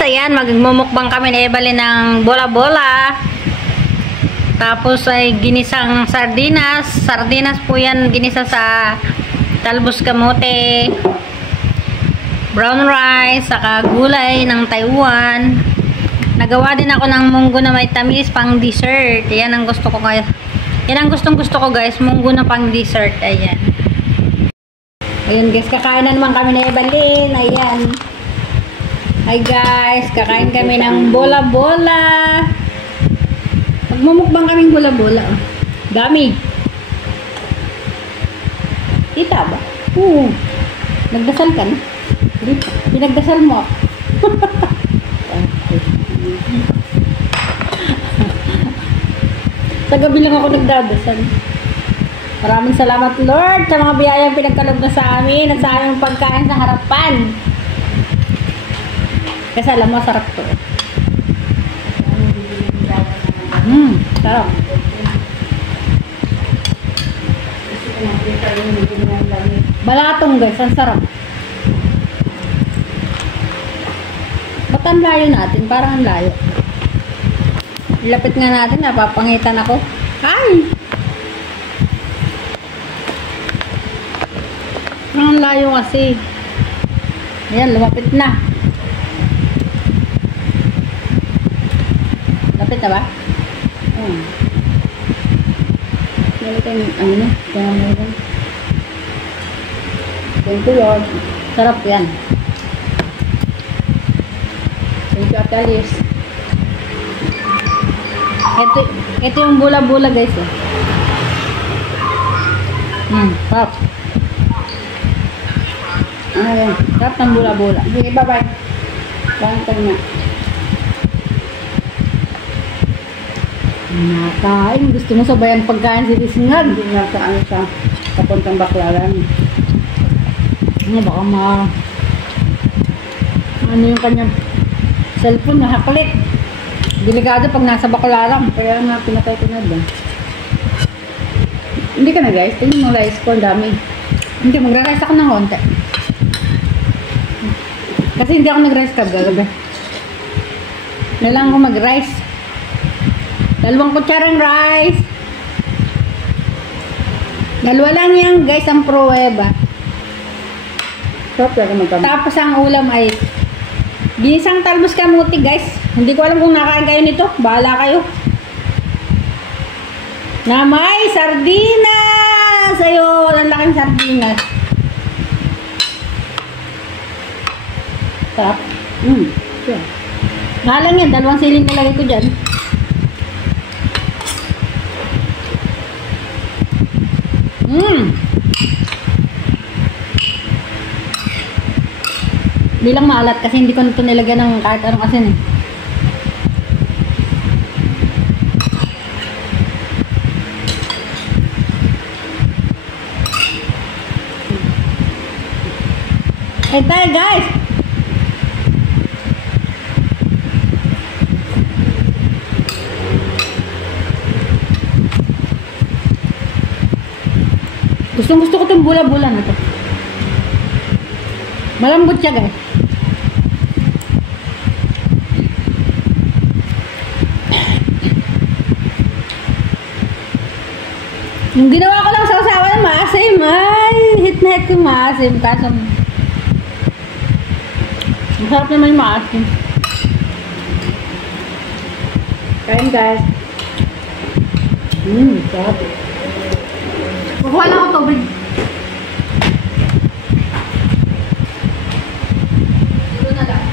Ayan, magmumukbang kami ni Evelyn ng bola-bola. Tapos ay ginisang sardinas. Sardinas po yan, ginisa sa talbos kamote. Brown rice, saka gulay ng Taiwan. Nagawa din ako ng munggo na may tamis pang dessert. Yan ang gusto ko guys. Yan ang gustong gusto ko guys, munggo na pang dessert. Ayan. Ayan guys, kakain na naman kami ni Evelyn. Ayan. Hi guys, kakain kami ng bola-bola. Magmumukbang kaming bola-bola. Oh. Dami. Kita ba? Oo. Nagdasal ka na? Pinagdasal mo. Sa gabi lang ako nagdadasal. Maraming salamat Lord sa mga biyayang pinagkaloob na sa amin at sa aming pagkain sa harapan. Kasi alam mo, sarap to. Sarap. Balatong guys, ang sarap. Ba't ang layo natin? Parang ang layo. Lapit nga natin, napapangitan ako. Ay! Ang layo kasi. Ayan, lumapit na. Lapit na ba? Meron tayong ano na, kaya meron. Thank you Lord. Sarap yan. Thank you Ate Alice. Ito yung bula-bula guys. Sarap. Ayan, sarap ng bula-bula. Sige, bye-bye. Bantay na. Nakain. Gusto mo sabayan pagkain si Tisngag. Hindi nga sa ano siya, papuntang Baklaran. Baka ano yung kanyang cellphone, nakaklit. Delikado pag nasa Baklaran. Kaya nga pinatay ko na doon. Hindi ka na guys, tingin mo rice ko, dami. Hindi, magra-rice ako ng konti. Kasi hindi ako nag-rice kagabi. Kailangan ko mag-rice. 2 kutsarang rice. 2 lang yan guys ang pruweba. Tapos ang ulam ay ginisang talbos kamuti guys. Hindi ko alam kung nakain kayo nito. Bahala kayo. Na may sardinas. Ayun, ang laking sardinas. Sarap. Sure. Halang yan, 2 siling nilagay ko dyan. Bilang maalat kasi hindi ko nito nilagyan ng kahit anong asin eh. Hey tayo guys! Gusto ko itong bula-bula na to. Malambot siya guys. Yung ginawa ko lang sa usawa na maasim. Ay, hit na hit ko maasim. Kaso masarap naman yung maasim. Kain guys. Sarap. Kukuha lang ako tubig. Dito na lang.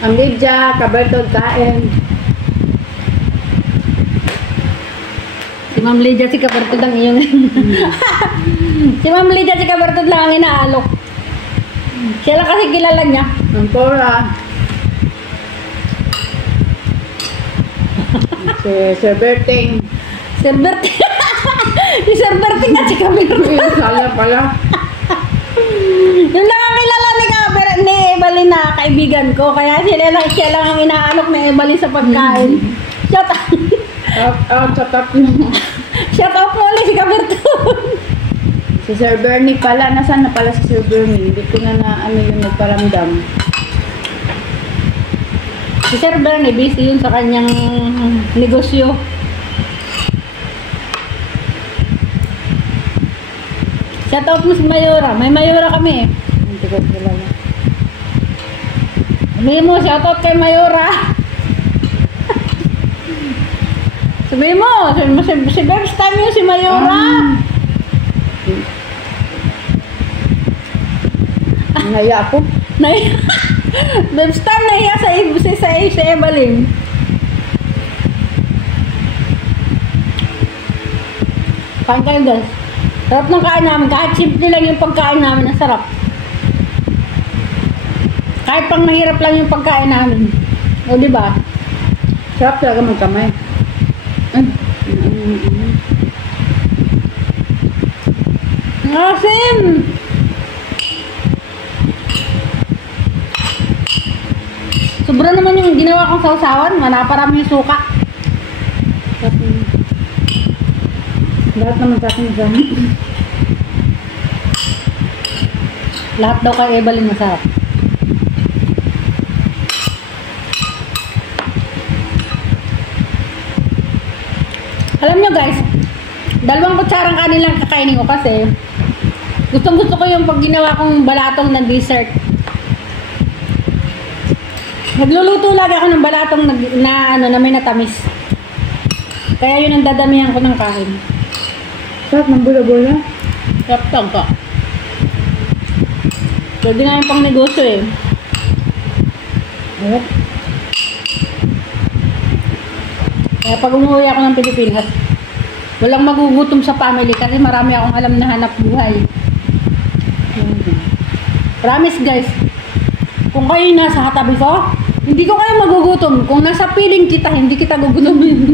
Ang Lydia, Kabertod, kain. Si Ma'am Lydia, si Kabertod ang iyong. Si Ma'am Lydia, si Kabertod lang ang inaalok. Siya lang kasi kilala niya. Ang Tora. Si Sir Berting. Sir Berting. Si Sir Berting at si Kabertod. Sala pala. Yun lang ang kilala ni Evelyn na kaibigan ko. Kaya siya lang ang inaalok ni Evelyn sa pagkain. Shout out. Shout out sa tatlo. Shout out mo ulit si Kabertod. Si Si Sir Bernie pala, nasaan na pala si Sir Bernie? Hindi ko na ano yung nagparamdam. Si Sir Bernie, busy yun sa kanyang negosyo. Shoutout mo si Mayora. May Mayora kami. Hindi ko kilala. Sabihin mo, shoutout kay Mayora. Sabihin mo, si Bebs time yun si Mayora. Naya ako. Bebs time nahiya sa Evelyn. Kain kayo guys. Sarap ng kain namin. Kahit simple lang yung pagkain namin, ang sarap. Kahit pang mahirap lang yung pagkain namin. O, diba? Sarap talaga magkamay. Asim! Sobra naman yung ginawa kong sausawan. Manaparami yung suka. Lahat naman sa akin sa Lahat daw kay Evelyn masarap. Alam nyo guys, 2 kutsarang kanin lang kakainin ko kasi gusto ko yung pag ginawa kong balatong na dessert. Nagluluto lagi ako ng balatong na may natamis. Kaya yun ang dadamihan ko ng kain. sarap ng bula-bula. Sarap tangka. Pwede nga yung pang negosyo eh. Sarap. Kaya pag umuwi ako ng Pilipinas, walang magugutom sa family kasi marami akong alam na hanap buhay. Promise guys, kung kayo nasa katabi ko, hindi ko kayo magugutom. Kung nasa piling kita, hindi kita gugutomin.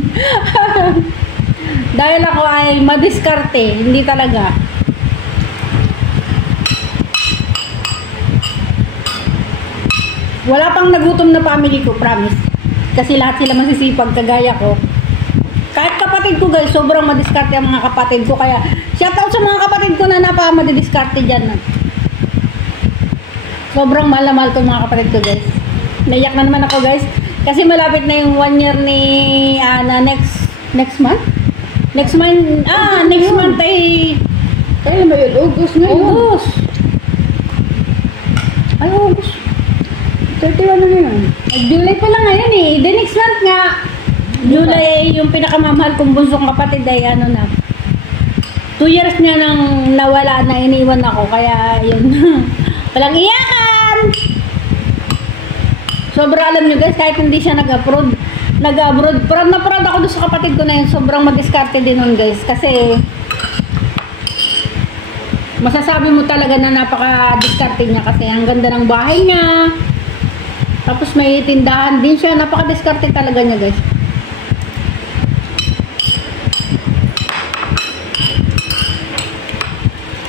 Dahil ako ay madiskarte, hindi talaga. Wala pang nagutom na family ko, promise. Kasi lahat sila masisipag, kagaya ko. Kahit kapatid ko guys, sobrang madiskarte ang mga kapatid ko. Kaya, shoutout sa mga kapatid ko na napaka-madiskarte dyan. Sobrang mahal na mahal ko mga kapatid ko guys. Naiyak na naman ako guys. Kasi malapit na yung 1 year ni Ana next month? Next month ay... Kailan ba yun? August ngayon. August. Ay, August. 31 na yun. July pa lang ngayon eh. The next month nga. July yung pinakamamahal kong bunsong kapatid ay ano na. 2 years nga nang nawala na iniwan ako. Kaya yun. Walang iyakan! Sobra alam nyo guys, kahit hindi siya nag-abroad, proud na proud ako doon sa kapatid ko na yun. Sobrang mag-diskarte din nun guys. Kasi masasabi mo talaga na napaka-diskarte niya kasi ang ganda ng bahay niya. Tapos may tindahan din siya. Napaka-diskarte talaga niya guys.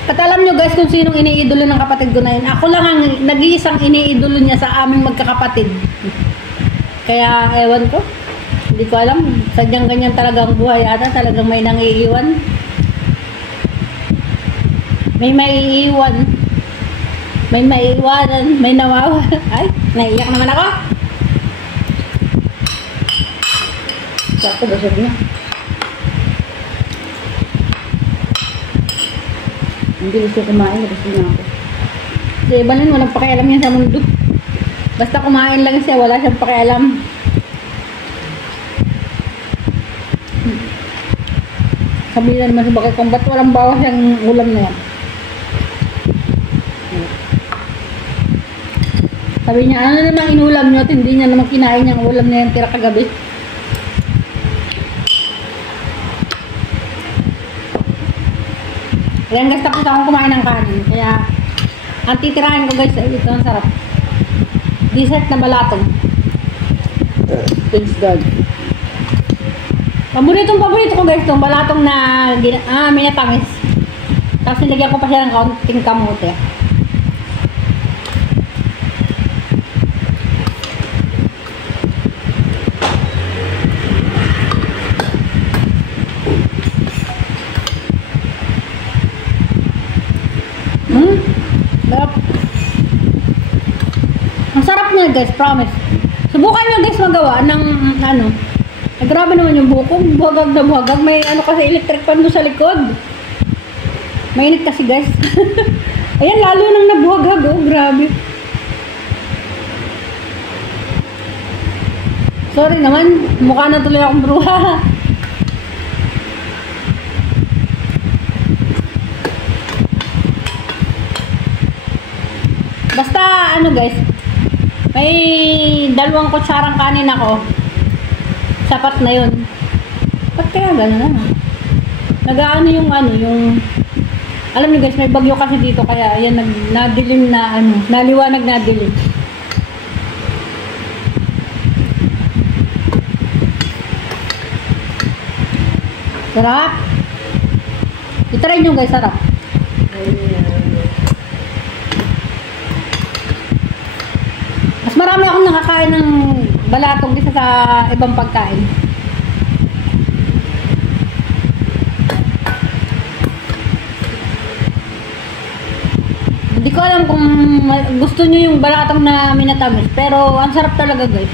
At alam nyo guys kung sinong iniidolo ng kapatid ko na yun. Ako lang ang nag-iisang iniidolo niya sa aming magkakapatid. Kaya ewan ko. Hindi ko alam. Sadyang ganyan talaga ang buhay ata. Talagang may nangiiwan. May maiiwan. May maiiwanan. May nawawa. Ay, naiiyak naman ako. Sakto ba siya niya? Hindi gusto kumain, gusto niya ako. Si Evelyn, walang pakialam yan sa mundo. Basta kumain lang siya, wala siyang pakialam. Sabi na naman sa bakit kung ba't walang bawas yung ulam na yan. Sabi niya, ano naman inulam nyo at hindi niya naman kinain yung ulam na yan tira kagabi. Kaya guys, tapos akong kumain ng kanin. Kaya, ang titirahin ko guys, ito ang sarap. Dessert na balatong. Thanks God. Paborito ko guys, itong balatong na minatamis. Tapos nilagyan ko pa siya ng kaunting kamote. Sarap. Ang sarap niya guys, promise. Subukan nyo guys magawa ng ano. Ay, grabe naman yung buko. Buhagag na buhagag. May ano kasi electric pan doon sa likod. Mainit kasi guys. Ayan, lalo nang nabuhagag oh. Grabe. Sorry naman. Mukha na tuloy akong bruha. Basta ano guys. May 2 kutsarang kanin ako. Sapat na yun. Ba't kaya gano'n na? Nag-ano yung ano, yung... Alam niyo guys, may bagyo kasi dito kaya ayan, nadilim na ano, naliwanag na dilim. Sarap! I-try nyo guys, sarap. Mas marami akong nakakain ng balatong isa sa ibang pagkain. Hindi ko alam kung gusto nyo yung balatong na minatamis, pero ang sarap talaga guys.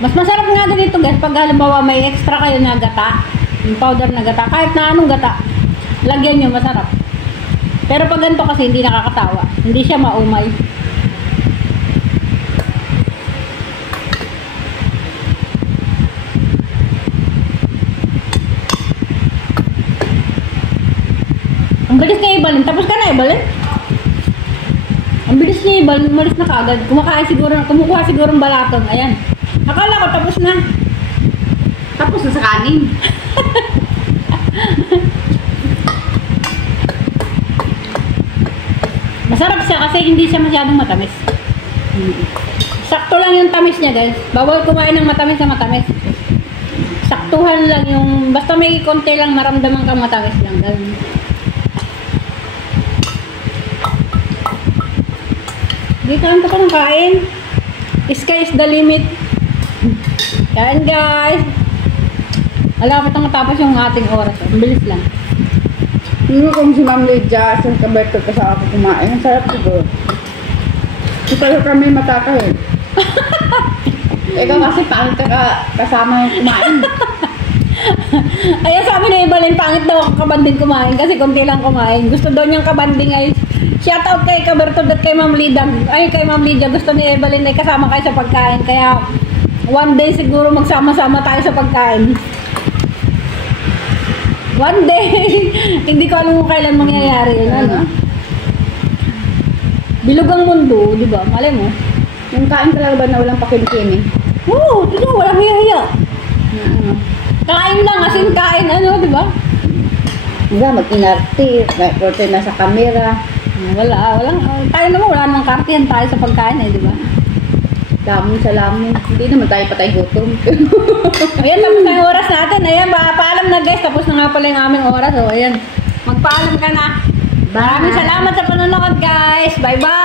Mas masarap nga din ito guys pag halimbawa may extra kayo na gata, yung powder na gata, kahit na anong gata, lagyan nyo, masarap. Pero pag ganito kasi hindi nakakatawa. Hindi siya maumay. Ang bilis niya ibalin. Tapos ka na ibalin? Ang bilis niya ibalin. Umalis na kaagad. Kumukuha siguro ng balatong. Ayan. Akala ko tapos na. Tapos na sa kanin. Masarap siya kasi hindi siya masyadong matamis. Sakto lang yung tamis niya guys. Bawal kumain ng matamis na matamis. Saktuhan lang yung... Basta may konti lang maramdaman kang matamis lang. Ganun. Dito ka pa ng kain. Sky is the limit. Kain guys. Alam ko itong matapos yung ating oras. Ang bilis lang. Hindi kung si Ma'am Lydia, sa kaberto ka sa ako kumain. Ang sarap siguro. Ito kami mataka eh. Ikaw kasi pangit ka kasama yung kumain. Ayan sabi na Evelyn, pangit daw ako kabanding kumain kasi konti lang kumain. Gusto daw niyang kabanding ay shout out kay Kaberto at kay Ma'am Lydia. Ay kay Ma'am Lydia, gusto ni Evelyn ay kasama kayo sa pagkain. Kaya one day siguro magsama-sama tayo sa pagkain. One day. Hindi ko alam kung kailan mangyayari yun. Ano? Bilog ang mundo, di ba? Malay mo. Yung kain talaga ba na walang pakilikini? Oo, ito walang hiya-hiya. Kain lang, asin kain, ano, di ba? Diba, mag-inarte, may protein na sa camera. Walang. Tayo naman, wala namang kartihan tayo sa pagkain eh, di ba? Lamon sa lamon. Hindi naman tayo patay gutom. Ayan, tapos na yung oras natin. Ayan, paalam na guys. Tapos na nga pala yung aming oras. O, ayan. Magpaalam ka na. Bye. Maraming salamat sa panonood guys. Bye-bye.